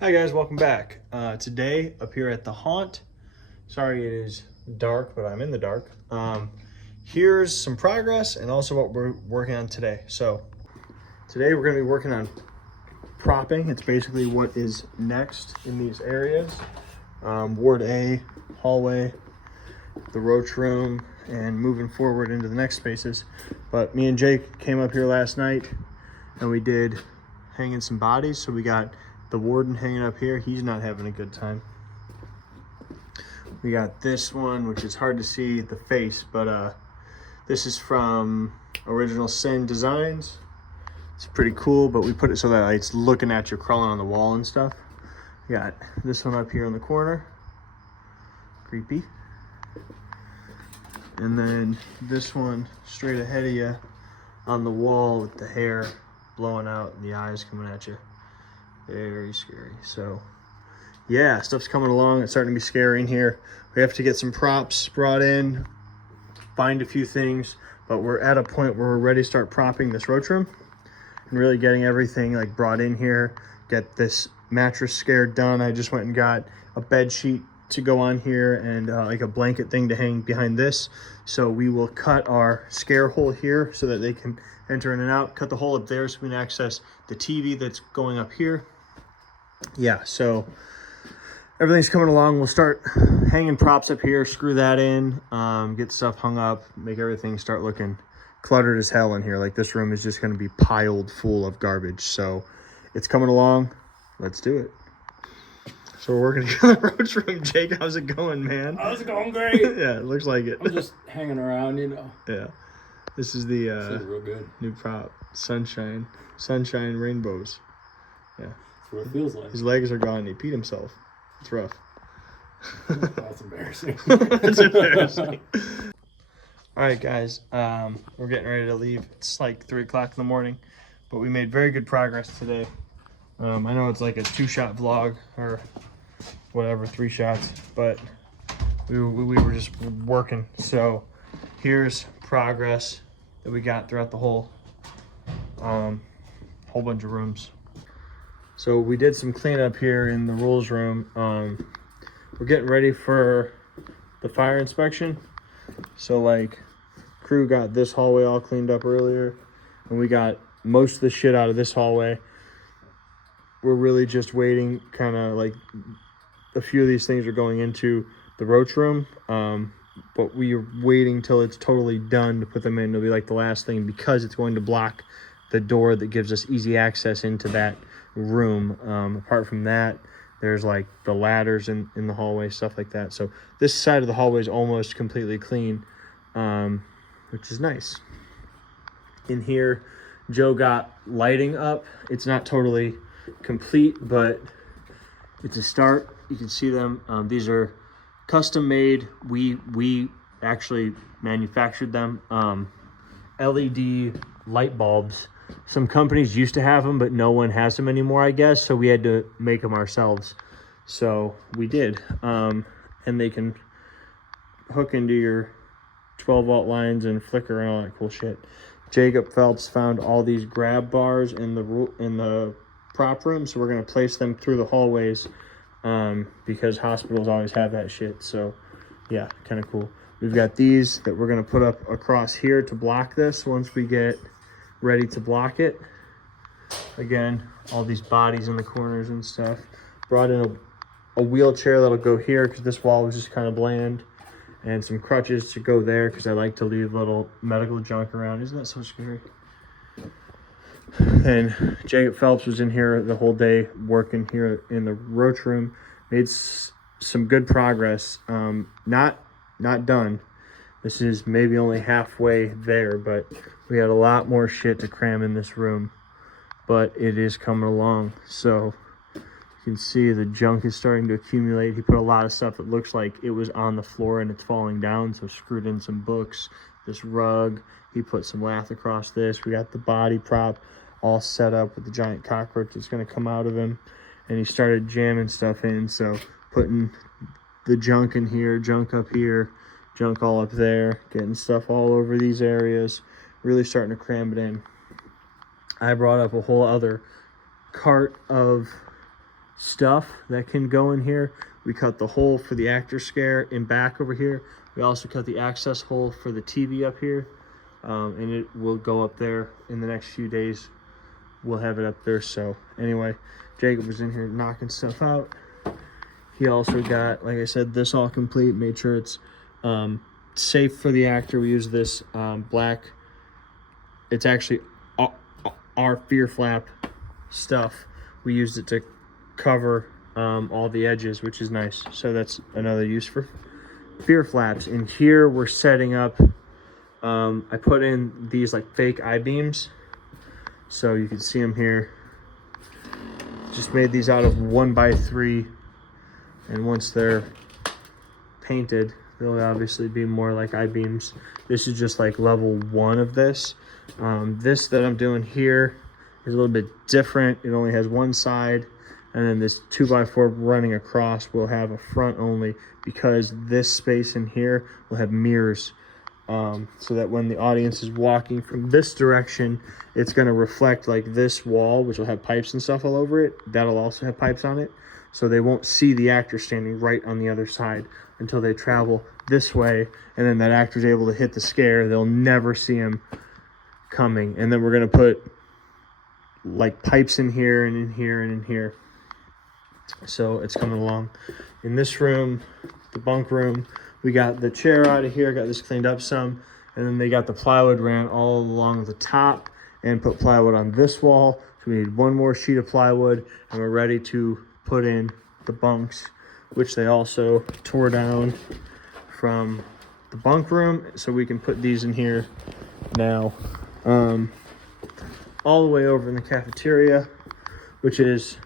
Hi guys, welcome back. Today up here at the haunt. Sorry it is dark, but I'm in the dark. Here's some progress and also what we're working on today. So today we're going to be working on propping. It's basically what is next in these areas. Ward A, hallway, the roach room, and moving forward into the next spaces. But me and Jake came up here last night and we did hanging some bodies. So we got the warden hanging up here. He's not having a good time. We got this one, which is hard to see the face, but this is from Original Sin Designs. It's pretty cool, but we put it so that it's looking at you, crawling on the wall and stuff. We got this one up here in the corner. Creepy. And then this one straight ahead of you on the wall with the hair blowing out and the eyes coming at you. Very scary. So yeah, stuff's coming along. It's starting to be scary in here. We have to get some props brought in, find a few things, but we're at a point where we're ready to start propping this roach room and really getting everything like brought in here, get this mattress scare done. I just went and got a bed sheet to go on here and like a blanket thing to hang behind this. So we will cut our scare hole here so that they can enter in and out, cut the hole up there so we can access the TV that's going up here. Yeah, so everything's coming along. We'll start hanging props up here, screw that in, get stuff hung up, make everything start looking cluttered as hell in here. Like this room is just going to be piled full of garbage. So it's coming along. Let's do it. So we're working on the roach room. Jake, how's it going, man? How's it going? Great. Yeah, it looks like it. I'm just hanging around, you know. Yeah. This is the real good. new prop. Sunshine rainbows. Yeah. That's what it feels like. His legs are gone. He peed himself. It's rough. That's embarrassing. That's embarrassing. All right, guys. We're getting ready to leave. It's like 3 o'clock in the morning, but we made very good progress today. I know it's like a 2-shot vlog or whatever, 3 shots, but we were just working. So here's progress that we got throughout the whole bunch of rooms. So we did some cleanup here in the rules room. We're getting ready for the fire inspection. So like crew got this hallway all cleaned up earlier and we got most of the shit out of this hallway. We're really just waiting, kind of like a few of these things are going into the roach room. But we are waiting till it's totally done to put them in. It'll be like the last thing because it's going to block the door that gives us easy access into that room. Apart from that, there's like the ladders in the hallway, stuff like that. So this side of the hallway is almost completely clean, which is nice. In here, Joe got lighting up. It's not totally complete, but it's a start. You can see them. These are custom made. We actually manufactured them. LED light bulbs. Some companies used to have them, but no one has them anymore, I guess. So we had to make them ourselves. So we did. And they can hook into your 12-volt lines and flicker and all that cool shit. Jacob Phelps found all these grab bars in the prop room, so we're gonna place them through the hallways because hospitals always have that shit. So yeah, kind of cool. We've got these that we're gonna put up across here to block this once we get ready to block it. Again, all these bodies in the corners and stuff. Brought in a wheelchair that'll go here because this wall was just kind of bland, and some crutches to go there because I like to leave little medical junk around. Isn't that so scary? And Jacob Phelps was in here the whole day working here in the roach room. Made some good progress. Not done. This is maybe only halfway there, but we had a lot more shit to cram in this room. But it is coming along. So you can see the junk is starting to accumulate. He put a lot of stuff that looks like it was on the floor and it's falling down. So screwed in some books, this rug. He put some lath across this. We got the body prop all set up with the giant cockroach that's going to come out of him. And he started jamming stuff in. So putting the junk in here, junk up here, junk all up there, getting stuff all over these areas, really starting to cram it in. I brought up a whole other cart of stuff that can go in here. We cut the hole for the actor scare in back over here. We also cut the access hole for the TV up here, and it will go up there in the next few days. We'll have it up there. So anyway, Jacob was in here knocking stuff out. He also got, like I said, this all complete, made sure it's safe for the actor. We use this black, it's actually our fear flap stuff. We used it to cover all the edges, which is nice. So that's another use for fear flaps. In here, we're setting up, I put in these like fake I-beams. So you can see them here. Just made these out of 1x3. And once they're painted, they'll obviously be more like I-beams. This is just like level 1 of this. This that I'm doing here is a little bit different. It only has one side, and then this 2x4 running across will have a front only, because this space in here will have mirrors. So that when the audience is walking from this direction, it's going to reflect like this wall, which will have pipes and stuff all over it. That'll also have pipes on it. So they won't see the actor standing right on the other side until they travel this way. And then that actor's able to hit the scare. They'll never see him coming. And then we're going to put like pipes in here and in here and in here. So it's coming along. In this room, the bunk room, we got the chair out of here, got this cleaned up some. And then they got the plywood ran all along the top and put plywood on this wall. So we need one more sheet of plywood, and we're ready to put in the bunks, which they also tore down from the bunk room, so we can put these in here now. All the way over in the cafeteria, which is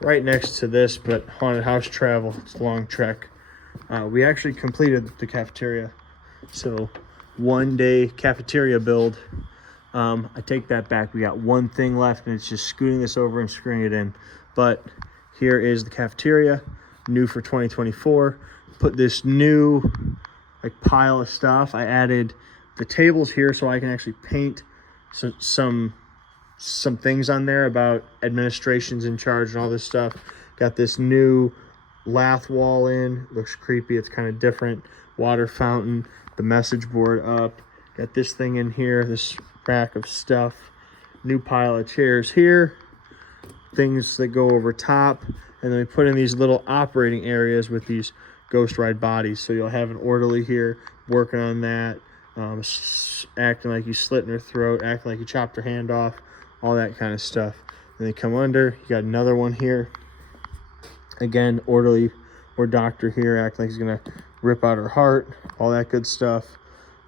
right next to this, but haunted house travel, it's a long trek. We actually completed the cafeteria, so 1 day cafeteria build. I take that back. We got one thing left, and it's just scooting this over and screwing it in. But here is the cafeteria, new for 2024. Put this new like pile of stuff. I added the tables here so I can actually paint some things on there about administration's in charge and all this stuff. Got this new lath wall in. Looks creepy. It's kind of different. Water fountain. The message board up. Got this thing in here. This rack of stuff. New pile of chairs here. Things that go over top, and then we put in these little operating areas with these ghost ride bodies. So you'll have an orderly here working on that, acting like you slit in her throat, acting like you chopped her hand off, all that kind of stuff. Then they come under, you got another one here. Again, orderly or doctor here, acting like he's gonna rip out her heart, all that good stuff.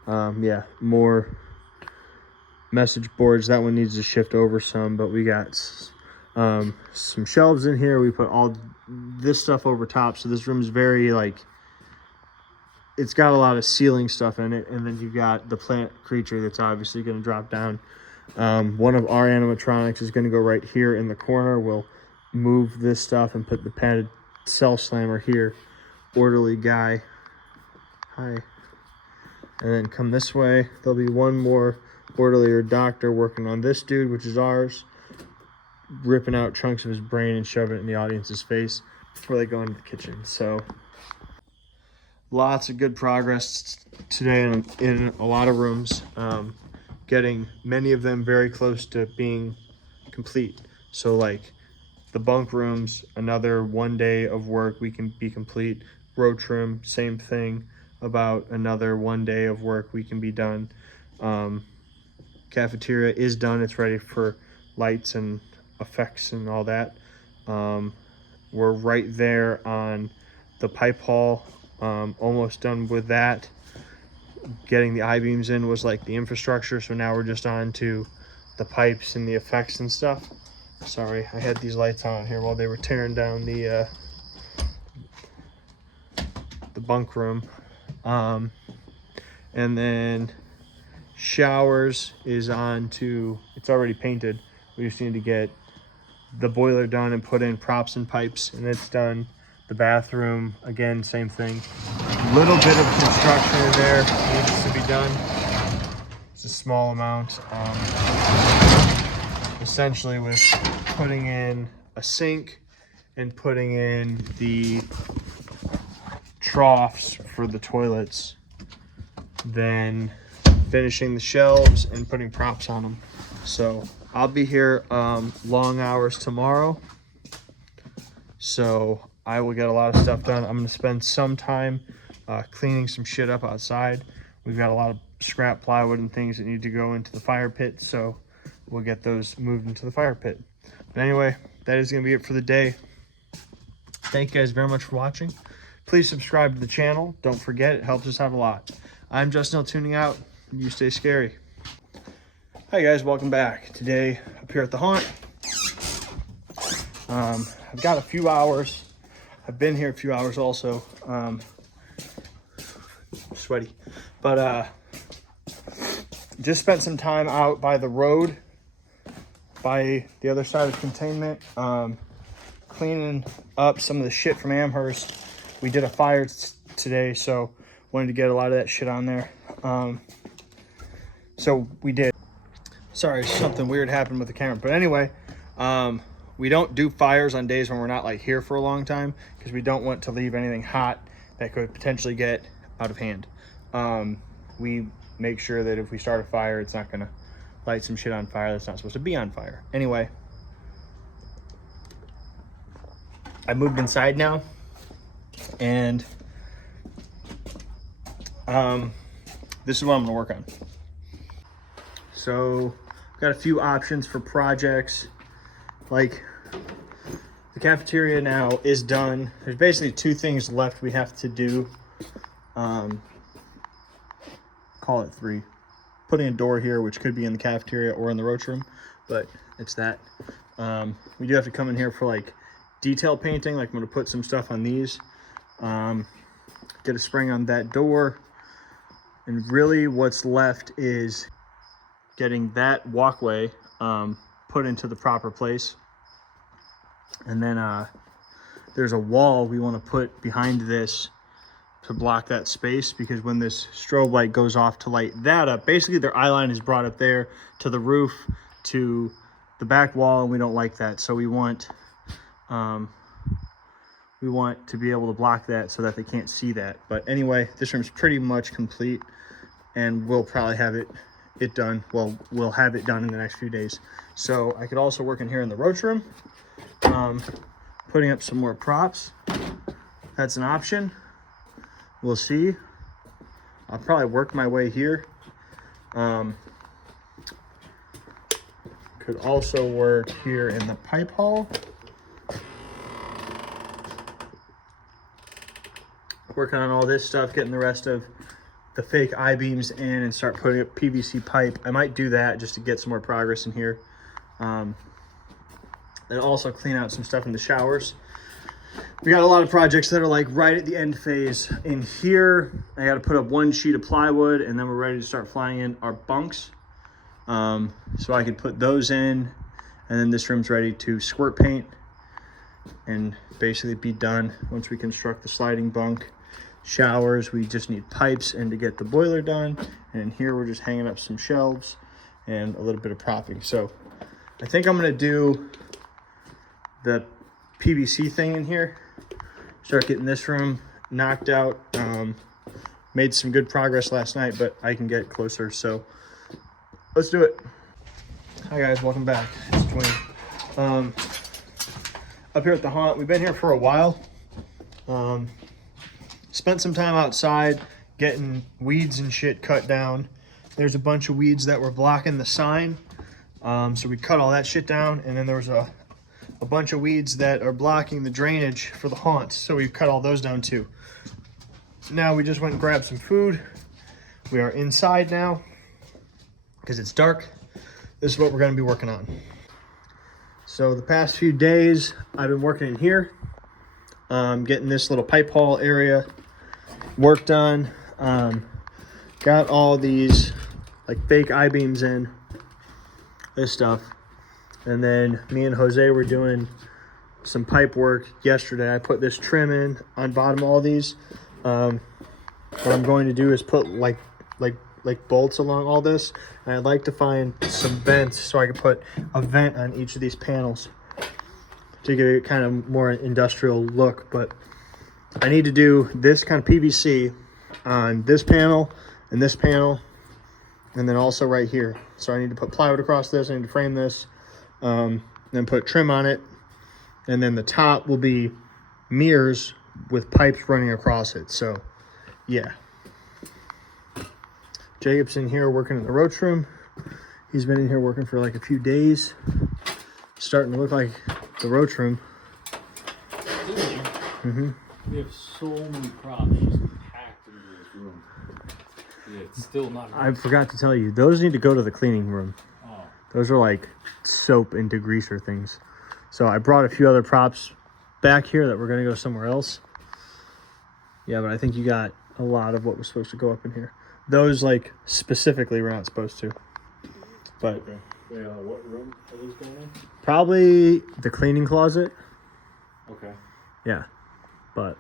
Yeah, more message boards. That one needs to shift over some, but we got some shelves in here. We put all this stuff over top, so this room is very like, it's got a lot of ceiling stuff in it. And then you got the plant creature that's obviously going to drop down. One of our animatronics is going to go right here in the corner. We'll move this stuff and put the padded cell slammer here. Orderly guy, hi. And then come this way, there'll be one more orderly or doctor working on this dude, which is ours, ripping out chunks of his brain and shoving it in the audience's face before they go into the kitchen. So lots of good progress today in a lot of rooms, getting many of them very close to being complete. So like the bunk rooms, another 1 day of work, we can be complete. Roach room, same thing, about another 1 day of work, we can be done. Cafeteria is done, it's ready for lights and effects and all that. We're right there on the pipe hall, almost done with that. Getting the I-beams in was like the infrastructure, so now we're just on to the pipes and the effects and stuff. Sorry, I had these lights on here while they were tearing down the bunk room. And then showers is on to, it's already painted. We just need to get the boiler done and put in props and pipes, and it's done. The bathroom, again, same thing. Little bit of construction in there needs to be done. It's a small amount. Essentially with putting in a sink and putting in the troughs for the toilets, then finishing the shelves and putting props on them. So I'll be here long hours tomorrow, so I will get a lot of stuff done. I'm going to spend some time cleaning some shit up outside. We've got a lot of scrap plywood and things that need to go into the fire pit, so we'll get those moved into the fire pit. But anyway, that is going to be it for the day. Thank you guys very much for watching. Please subscribe to the channel. Don't forget, it helps us out a lot. I'm Justin Hill tuning out. You stay scary. Hi guys, welcome back. Today, up here at the haunt. I've got a few hours. I've been here a few hours also. Sweaty. But just spent some time out by the road, by the other side of containment, cleaning up some of the shit from Amherst. We did a fire today, so wanted to get a lot of that shit on there. So we did. Sorry, something weird happened with the camera. But anyway, we don't do fires on days when we're not like here for a long time, because we don't want to leave anything hot that could potentially get out of hand. We make sure that if we start a fire, it's not gonna light some shit on fire that's not supposed to be on fire. Anyway, I moved inside now, and this is what I'm gonna work on. So got a few options for projects. Like the cafeteria now is done. There's basically two things left we have to do. Call it three. Putting a door here, which could be in the cafeteria or in the roach room, but it's that. We do have to come in here for like detail painting. Like I'm gonna put some stuff on these, get a spring on that door, and really what's left is getting that walkway put into the proper place. And then there's a wall we want to put behind this to block that space, because when this strobe light goes off to light that up, basically their eye line is brought up there to the roof, to the back wall, and we don't like that. So we want to be able to block that so that they can't see that. But anyway, this room's pretty much complete, and we'll probably have it done. Well, we'll have it done in the next few days. So I could also work in here in the roach room, putting up some more props. That's an option. We'll see. I'll probably work my way here. Could also work here in the pipe hall. Working on all this stuff, getting the rest of the fake I-beams in and start putting up PVC pipe. I might do that just to get some more progress in here. And also clean out some stuff in the showers. We got a lot of projects that are like right at the end phase. In here, I got to put up one sheet of plywood, and then we're ready to start flying in our bunks. So I could put those in, and then this room's ready to squirt paint and basically be done once we construct the sliding bunk. Showers, we just need pipes and to get the boiler done. And in here, we're just hanging up some shelves and a little bit of propping. So I think I'm gonna do the PVC thing in here, start getting this room knocked out. Made some good progress last night, but I can get closer, so let's do it. Hi guys, welcome back. It's Dwayne. Up here at the haunt, we've been here for a while. Spent some time outside getting weeds and shit cut down. There's a bunch of weeds that were blocking the sign, so we cut all that shit down, and then there was a bunch of weeds that are blocking the drainage for the haunt, so we've cut all those down too. Now we just went and grabbed some food. We are inside now because it's dark. This is what we're going to be working on. So the past few days I've been working in here, getting this little pipe hall area work done. Got all these like fake I-beams in, this stuff. And then me and Jose were doing some pipe work yesterday. I put this trim in on bottom of all these. What I'm going to do is put like bolts along all this. And I'd like to find some vents so I can put a vent on each of these panels. to get a kind of more industrial look. But I need to do this kind of PVC on this panel and this panel, and then also right here. So I need to put plywood across this. I need to frame this, then put trim on it, and then the top will be mirrors with pipes running across it. So yeah, Jacob's in here working in the roach room. He's been in here working for like a few days. Starting to look like the roach room. We have so many props just packed into this room. Yeah, it's still not. I forgot to tell you, those need to go to the cleaning room. Oh. Those are like soap and degreaser things. So I brought a few other props back here that we're gonna go somewhere else. Yeah, but I think you got a lot of what was supposed to go up in here. Those like specifically we're not supposed to. But Okay. Yeah, what room are those going in? probably the cleaning closet. Okay. Yeah. But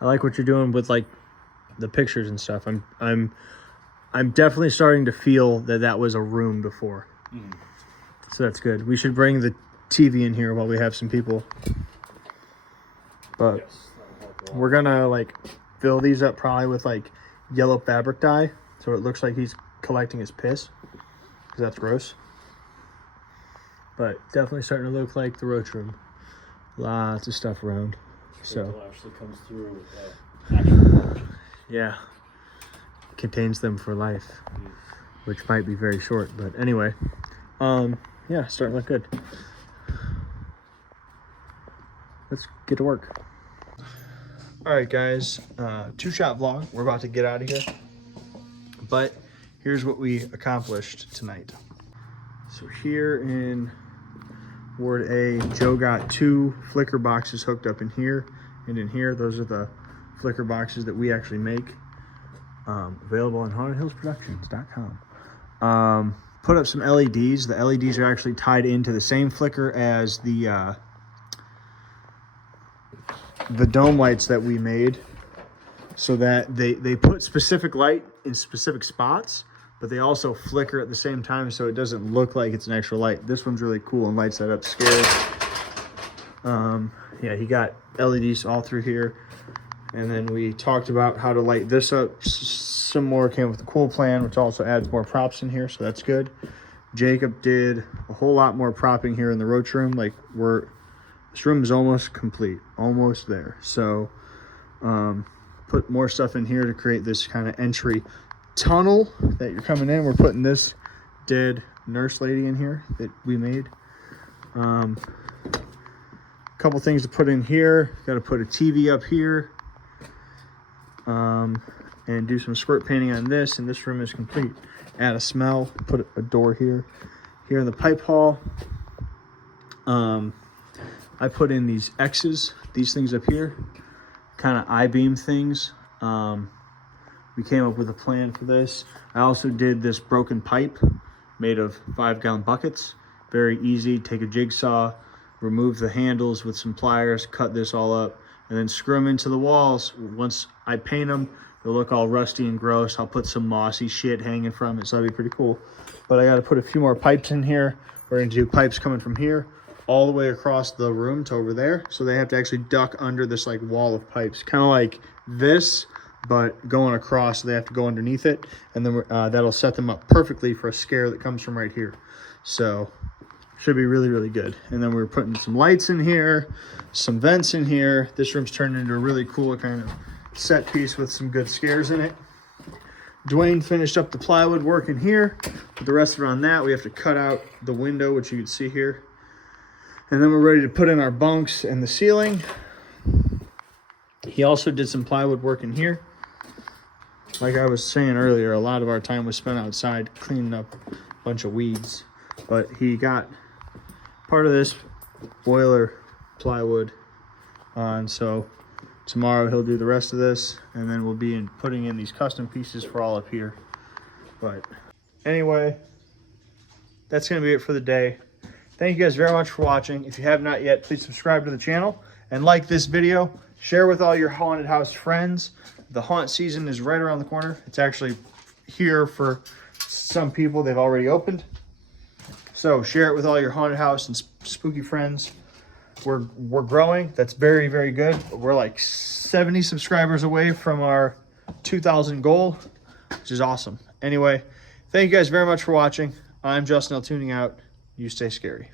I like what you're doing with like the pictures and stuff. I'm definitely starting to feel that that was a room before. So that's good. We should bring the TV in here while we have some people. But Yes, that'll help a lot. we're gonna like fill these up probably with like yellow fabric dye, so it looks like he's collecting his piss, because that's gross. But definitely starting to look like the roach room. Lots of stuff around. So Until Ashley comes through with that actual. yeah, contains them for life, which might be very short. But anyway, yeah, starting to look good. Let's get to work. All right, guys, two-shot vlog. We're about to get out of here, but here's what we accomplished tonight. So here in Ward A, Joe got 2 flicker boxes hooked up in here and in here. Those are the flicker boxes that we actually make. Available on hauntedhillsproductions.com. Put up some LEDs. The LEDs are actually tied into the same flicker as the dome lights that we made, so that they put specific light in specific spots, but they also flicker at the same time, so it doesn't look like it's an extra light. This one's really cool and lights that up scary. Yeah, he got LEDs all through here. And then we talked about how to light this up some more, came up with a cool plan, which also adds more props in here, so that's good. Jacob did a whole lot more propping here in the roach room. Like this room is almost complete, almost there. So put more stuff in here to create this kind of entry tunnel that you're coming in. We're putting this dead nurse lady in here that we made. Couple things to put in here. Got to put a TV up here, and do some squirt painting on this, and this room is complete. Add a smell, put a door here. Here in the pipe hall, I put in these X's, these things up here, kind of I-beam things. We came up with a plan for this. I also did this broken pipe made of 5-gallon buckets. Very easy. Take a jigsaw, remove the handles with some pliers, cut this all up, and then screw them into the walls. Once I paint them, they'll look all rusty and gross. I'll put some mossy shit hanging from it, so that'll be pretty cool. But I got to put a few more pipes in here. We're going to do pipes coming from here all the way across the room to over there. So they have to actually duck under this like wall of pipes, kind of like this, but going across, so they have to go underneath it. And then that'll set them up perfectly for a scare that comes from right here. So should be really, really good. And then we're putting some lights in here, some vents in here. This room's turned into a really cool kind of set piece with some good scares in it. Dwayne finished up the plywood work in here. With the rest of it on that, we have to cut out the window, which you can see here. And then we're ready to put in our bunks and the ceiling. He also did some plywood work in here. Like I was saying earlier, a lot of our time was spent outside cleaning up a bunch of weeds. But he got part of this boiler plywood on, so tomorrow he'll do the rest of this, and then we'll be putting in these custom pieces for all up here. But anyway, that's going to be it for the day. Thank you guys very much for watching. If you have not yet, please subscribe to the channel and like this video. Share with all your haunted house friends. The haunt season is right around the corner. It's actually here for some people. They've already opened. So share it with all your haunted house and spooky friends. we're growing. That's very, very good. We're like 70 subscribers away from our 2,000 goal, which is awesome. Anyway, thank you guys very much for watching. I'm Justin L, tuning out. You stay scary.